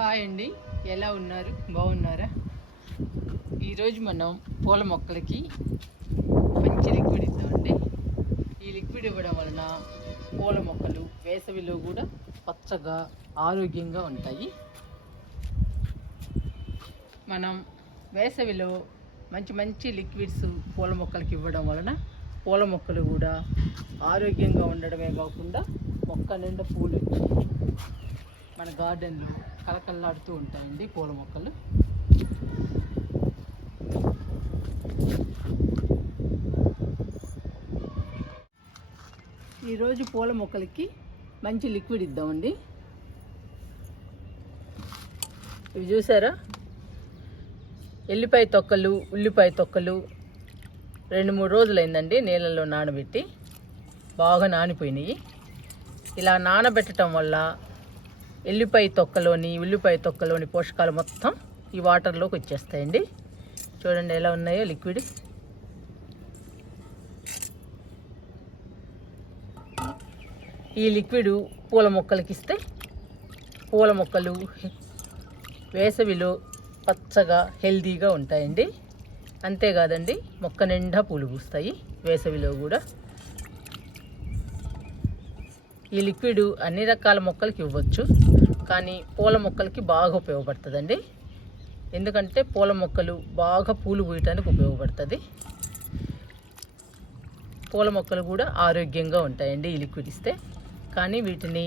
Hi అండి, ఎలా ఉన్నారు? బాగున్నారా? ఈరోజు మనం పూల మొక్కలకి మంచి లిక్విడ్ ఇద్దామండి. ఈ లిక్విడ్ ఇవ్వడం వలన పూల మొక్కలు వేసవిలో కూడా పచ్చగా ఆరోగ్యంగా ఉంటాయి. మనం వేసవిలో మంచి మంచి లిక్విడ్స్ పూల మొక్కలకి ఇవ్వడం వలన పూల మొక్కలు కూడా ఆరోగ్యంగా ఉండడమే కాకుండా మొక్క నిండా పూలు వచ్చి మన గార్డెన్లో కలకల్లాడుతూ ఉంటాయండి పూల మొక్కలు. ఈరోజు పూల మొక్కలకి మంచి లిక్విడ్ ఇద్దామండి. ఇవి చూసారా, ఎల్లిపాయ తొక్కలు, ఉల్లిపాయ తొక్కలు 2-3 రోజులైందండి నీళ్ళల్లో నానబెట్టి, బాగా నానిపోయినాయి. ఇలా నానబెట్టడం వల్ల ఎల్లిపాయ తొక్కలోని, ఉల్లిపాయ తొక్కలోని పోషకాలు మొత్తం ఈ వాటర్లోకి వచ్చేస్తాయండి. చూడండి ఎలా ఉన్నాయో లిక్విడ్. ఈ లిక్విడ్ పూల మొక్కలకి ఇస్తే పూల మొక్కలు వేసవిలో పచ్చగా హెల్తీగా ఉంటాయండి. అంతేకాదండి, మొక్క నిండా పూలు పూస్తాయి వేసవిలో కూడా. ఈ లిక్విడ్ అన్ని రకాల మొక్కలకి ఇవ్వచ్చు, కానీ పూల మొక్కలకి బాగా ఉపయోగపడుతుందండి. ఎందుకంటే పూల మొక్కలు బాగా పూలు పూయటానికి ఉపయోగపడుతుంది. పూల మొక్కలు కూడా ఆరోగ్యంగా ఉంటాయండి ఈ లిక్విడ్ ఇస్తే. కానీ వీటిని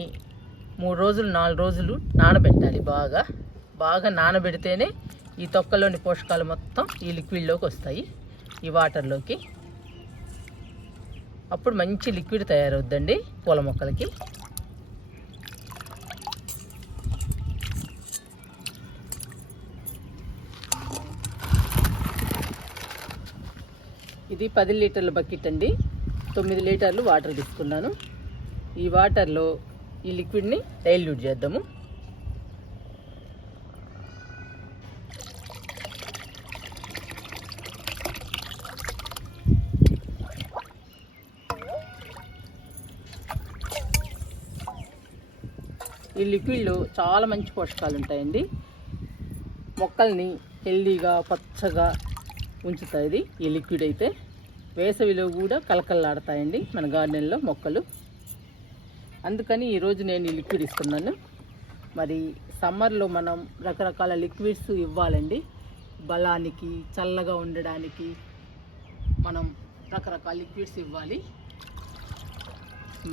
3 రోజులు 4 రోజులు నానబెట్టాలి. బాగా నానబెడితేనే ఈ తొక్కలోని పోషకాలు మొత్తం ఈ లిక్విడ్లోకి వస్తాయి, ఈ వాటర్లోకి. అప్పుడు మంచి లిక్విడ్ తయారవుద్దండి పూల మొక్కలకి. ఇది 10 లీటర్ల బకెట్ అండి. 9 లీటర్లు వాటర్ తీసుకున్నాను. ఈ వాటర్లో ఈ లిక్విడ్ని డైల్యూట్ చేద్దాము. ఈ లిక్విడ్లో చాలా మంచి పోషకాలు ఉంటాయండి. మొక్కల్ని హెల్దీగా పచ్చగా ఉంచుతాయి ఈ లిక్విడ్ అయితే. వేసవిలో కూడా కలకల్లాడతాయండి మన గార్డెన్లో మొక్కలు. అందుకని ఈరోజు నేను ఈ లిక్విడ్ ఇస్తున్నాను. మరి సమ్మర్లో మనం రకరకాల లిక్విడ్స్ ఇవ్వాలండి. బలానికి, చల్లగా ఉండడానికి మనం రకరకాల లిక్విడ్స్ ఇవ్వాలి.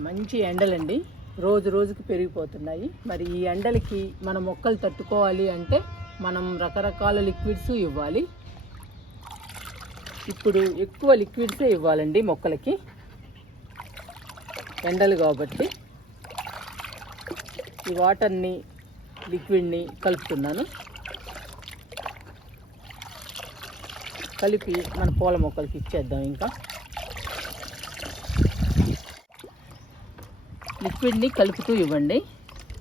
మంచి ఎండలండి, రోజు రోజుకి పెరిగిపోతున్నాయి. మరి ఈ ఎండలకి మన మొక్కలు తట్టుకోవాలి అంటే మనం రకరకాల లిక్విడ్స్ ఇవ్వాలి. ఇప్పుడు ఎక్కువ లిక్విడ్సే ఇవ్వాలండి మొక్కలకి, ఎండలు కాబట్టి. ఈ వాటర్ని, లిక్విడ్ని కలుపుతున్నాను. కలిపి మన పూల మొక్కలకి ఇచ్చేద్దాం. ఇంకా లిక్విడ్ని కలుపుతూ ఇవ్వండి.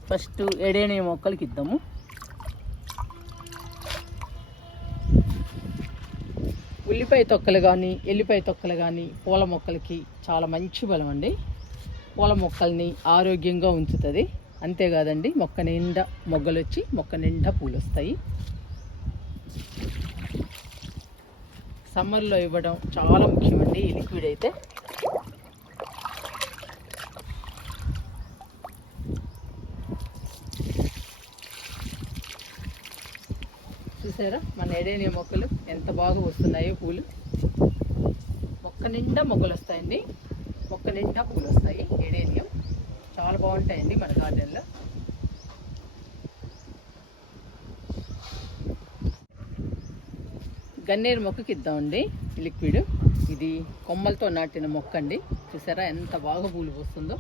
ఫస్ట్ ఎడేనియం మొక్కలకి ఇద్దాము. ఉల్లిపాయ తొక్కలు కానీ, ఎల్లిపాయ తొక్కలు కానీ పూల మొక్కలకి చాలా మంచి బలం అండి. పూల మొక్కల్ని ఆరోగ్యంగా ఉంచుతుంది. అంతేకాదండి, మొక్క నిండా మొగ్గలు వచ్చి మొక్క నిండా పూలు వస్తాయి. సమ్మర్లో ఇవ్వడం చాలా ముఖ్యమండి ఈ లిక్విడ్ అయితే. చూసారా మన ఎడేనియం మొక్కలు ఎంత బాగా వస్తున్నాయో పూలు. మొక్క నిండా మొగ్గలు వస్తాయండి, మొక్క నిండా పూలు వస్తాయి. ఎడేనియం చాలా బాగుంటాయండి మన గార్డెన్లో. గన్నేరు మొక్కకి ఇద్దామండి లిక్విడ్. ఇది కొమ్మలతో నాటిన మొక్క అండి. చూసారా ఎంత బాగా పూలు పూస్తుందో.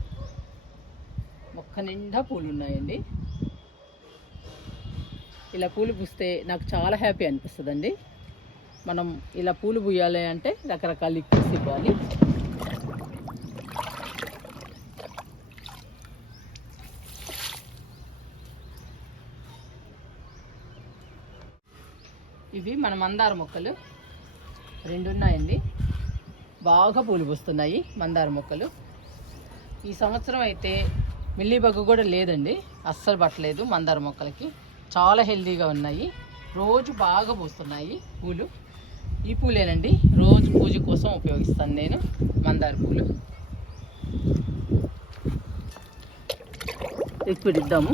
మొక్క నిండా పూలు ఉన్నాయండి. ఇలా పూలు పూస్తే నాకు చాలా హ్యాపీ అనిపిస్తుందండి. మనం ఇలా పూలు పూయాలి అంటే రకరకాల లిక్విడ్స్ ఇవ్వాలి. ఇవి మన మందార మొక్కలు 2 ఉన్నాయండి. బాగా పూలు పూస్తున్నాయి మందార మొక్కలు. ఈ సంవత్సరం అయితే మిల్లీబగ్ కూడా లేదండి, అస్సలు పట్టలేదు మందార మొక్కలకి. చాలా హెల్తీగా ఉన్నాయి. రోజు బాగా పూస్తున్నాయి పూలు. ఈ పూలేనండి రోజు పూజ కోసం ఉపయోగిస్తాను నేను, మందార పూలు. లిక్విడ్ ఇద్దాము.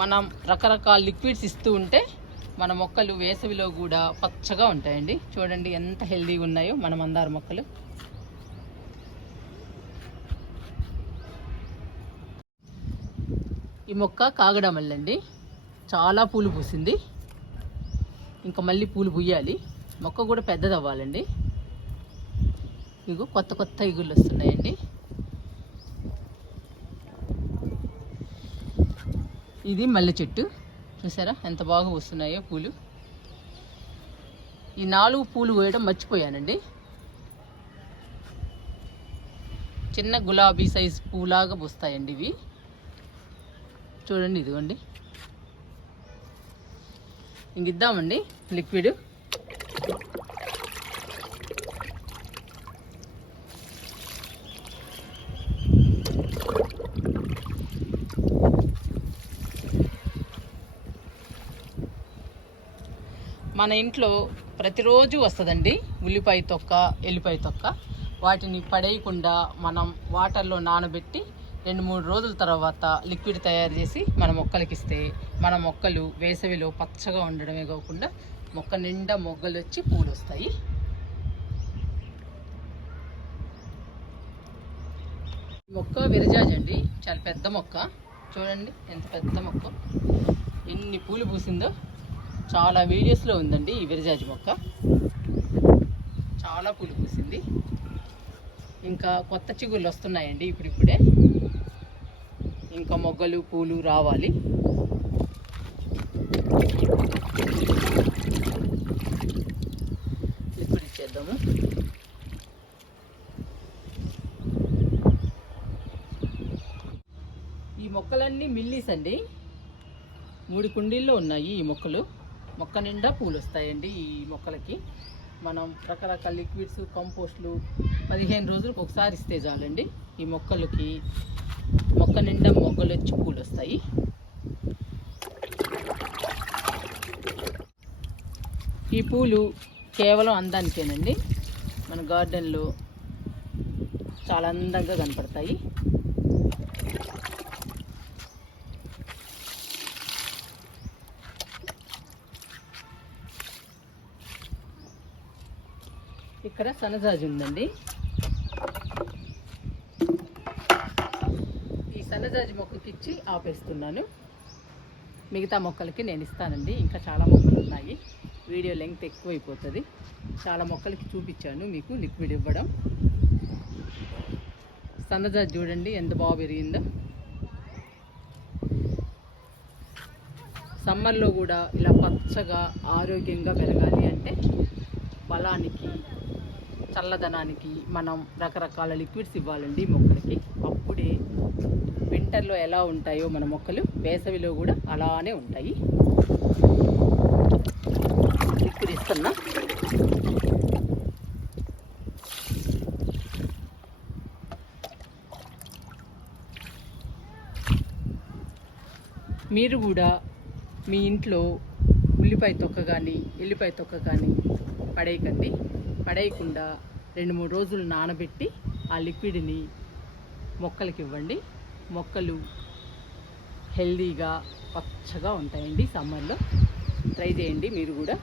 మనం రకరకాల లిక్విడ్స్ ఇస్తూ ఉంటే మన మొక్కలు వేసవిలో కూడా పచ్చగా ఉంటాయండి. చూడండి ఎంత హెల్తీగా ఉన్నాయో మన మందార మొక్కలు. ఈ మొక్క కాగడమల్లండి, చాలా పూలు పూసింది. ఇంకా మళ్ళీ పూలు పూయాలి. మొక్క కూడా పెద్దది అవ్వాలండి. ఇగో కొత్త కొత్త ఇగుళ్ళు వస్తున్నాయండి. ఇది మల్లె చెట్టు, చూసారా ఎంత బాగా వస్తున్నాయో పూలు. ఈ 4 పూలు కోయడం మర్చిపోయానండి. చిన్న గులాబీ సైజ్ పూలాగా పూస్తాయండి ఇవి. చూడండి, ఇదిగోండి. ఇంక ఇద్దామండి లిక్విడ్. మన ఇంట్లో ప్రతిరోజు వస్తుందండి ఉల్లిపాయ తొక్క, ఎల్లిపాయ తొక్క. వాటిని పడేయకుండా మనం వాటర్లో నానబెట్టి 2-3 రోజుల తర్వాత లిక్విడ్ తయారు చేసి మన మొక్కలకి ఇస్తే మన మొక్కలు వేసవిలో పచ్చగా ఉండడమే కాకుండా మొక్క నిండా మొగ్గలు వచ్చి పూలు వస్తాయి. మొక్క విరజాజి అండి, చాలా పెద్ద మొక్క. చూడండి ఎంత పెద్ద మొక్క, ఎన్ని పూలు పూసిందో. చాలా వీడియోస్లో ఉందండి ఈ విరజాజి మొక్క. చాలా పూలు పూసింది. ఇంకా కొత్త చిగుళ్ళు వస్తున్నాయండి ఇప్పుడిప్పుడే. ఇంకా మొగ్గలు పూలు రావాలి. లిక్విడ్ ఇచ్చేద్దాము. ఈ మొక్కలన్నీ మిల్లీస్ అండి. 3 కుండీల్లో ఉన్నాయి ఈ మొక్కలు. మొక్క నిండా పూలు వస్తాయండి ఈ మొక్కలకి. మనం రకరకాల లిక్విడ్స్, కంపోస్ట్లు 15 రోజులకు ఒకసారి ఇస్తే చాలండి ఈ మొక్కలకి. మొక్క నిండా మొగ్గలు వచ్చి పూలు వస్తాయి. ఈ పూలు కేవలం అందానికేనండి. మన గార్డెన్లో చాలా అందంగా కనపడతాయి. ఇక్కడ సన్నజాజి ఉందండి. ఈ సన్నజాజి మొక్కకి ఇచ్చి ఆపేస్తున్నాను. మిగతా మొక్కలకి నేను ఇస్తానండి. ఇంకా చాలా మొక్కలు ఉన్నాయి. వీడియో లెంగ్త్ ఎక్కువైపోతుంది. చాలా మొక్కలకి చూపించాను మీకు లిక్విడ్ ఇవ్వడం. సన్నజాజి చూడండి ఎంత బాగా పెరిగిందో. సమ్మర్లో కూడా ఇలా పచ్చగా ఆరోగ్యంగా పెరగాలి అంటే బలానికి, చల్లదనానికి మనం రకరకాల లిక్విడ్స్ ఇవ్వాలండి మొక్కలకి. అప్పుడే వింటర్లో ఎలా ఉంటాయో మన మొక్కలు వేసవిలో కూడా అలానే ఉంటాయి. లిక్విడ్ ఇస్తున్నా. మీరు కూడా మీ ఇంట్లో ఉల్లిపాయ తొక్క కానీ, ఎల్లిపాయ తొక్క కానీ పడేయకండి. పడేయకుండా 2-3 రోజులు నానబెట్టి ఆ లిక్విడ్ని మొక్కలకి ఇవ్వండి. మొక్కలు హెల్తీగా పచ్చగా ఉంటాయండి. సమ్మర్లో ట్రై చేయండి మీరు కూడా.